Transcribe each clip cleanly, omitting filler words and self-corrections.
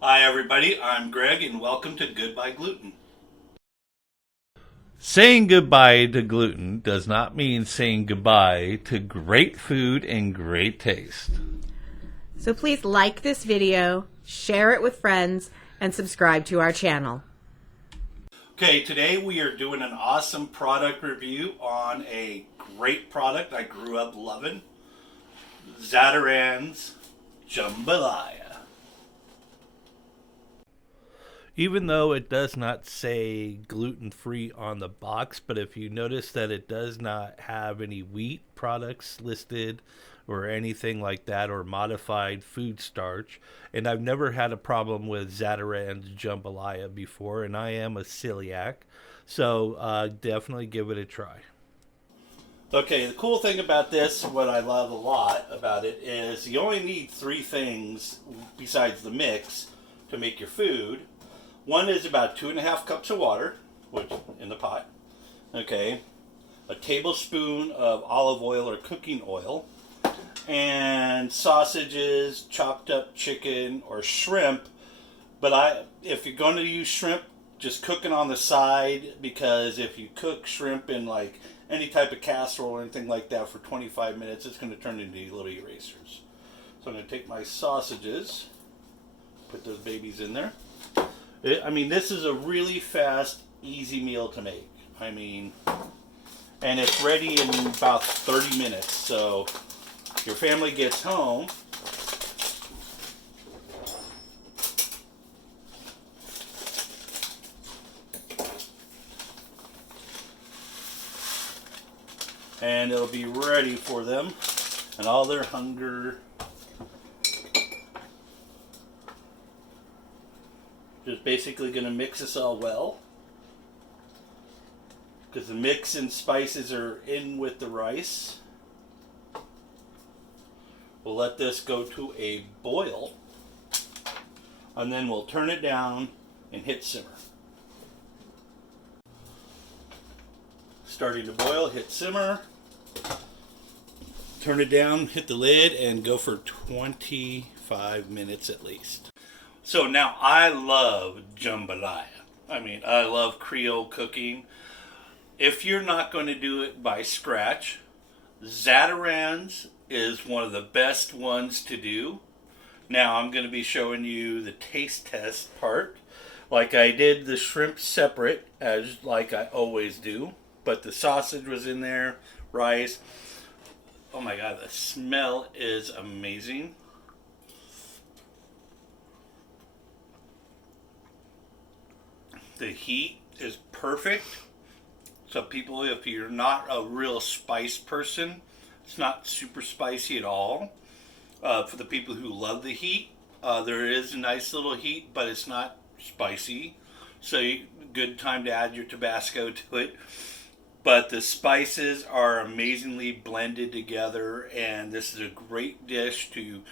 Hi everybody, I'm Greg and welcome to Goodbye Gluten. Saying goodbye to gluten does not mean saying goodbye to great food and great taste. So please like this video, share it with friends, and subscribe to our channel. Okay, today we are doing an awesome product review on a great product I grew up loving, Zatarain's Jambalaya. Even though it does not say gluten free on the box, but if you notice that it does not have any wheat products listed or anything like that or modified food starch, and I've never had a problem with Zatarain's Jambalaya before, and I am a celiac, so definitely give it a try. Okay, the cool thing about this, what I love a lot about it, is you only need three things besides the mix to make your food. One is about 2.5 cups of water, which in the pot. Okay, a tablespoon of olive oil or cooking oil, and sausages, chopped up chicken or shrimp. But if you're going to use shrimp, just cook it on the side, because if you cook shrimp in like any type of casserole or anything like that for 25 minutes, it's going to turn into little erasers. So I'm going to take my sausages, put those babies in there. This is a really fast, easy meal to make. And it's ready in about 30 minutes. So your family gets home, and it'll be ready for them and all their hunger. Just basically going to mix this all well, because the mix and spices are in with the rice. We'll let this go to a boil, and then we'll turn it down and hit simmer. Starting to boil, hit simmer, turn it down, hit the lid, and go for 25 minutes at least. So now I love jambalaya. I love Creole cooking. If you're not going to do it by scratch, Zatarain's is one of the best ones to do. Now I'm going to be showing you the taste test part. Like I did the shrimp separate, as like I always do. But the sausage was in there, rice. Oh my god, the smell is amazing. The heat is perfect. So people, if you're not a real spice person, it's not super spicy at all. For the people who love the heat, there is a nice little heat, but it's not spicy. So good time to add your Tabasco to it. But the spices are amazingly blended together, and this is a great dish to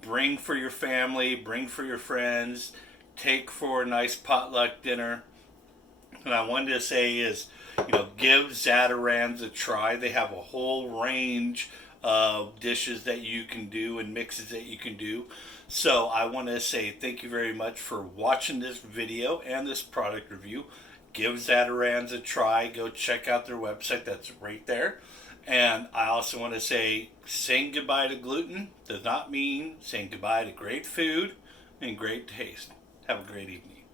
bring for your family, bring for your friends, take for a nice potluck dinner. And I wanted to say is, give Zatarain's a try. They have a whole range of dishes that you can do and mixes that you can do. So I want to say thank you very much for watching this video and this product review. Give Zatarain's a try. Go check out their website. That's right there. And I also want to say saying goodbye to gluten does not mean saying goodbye to great food and great taste. Have a great evening.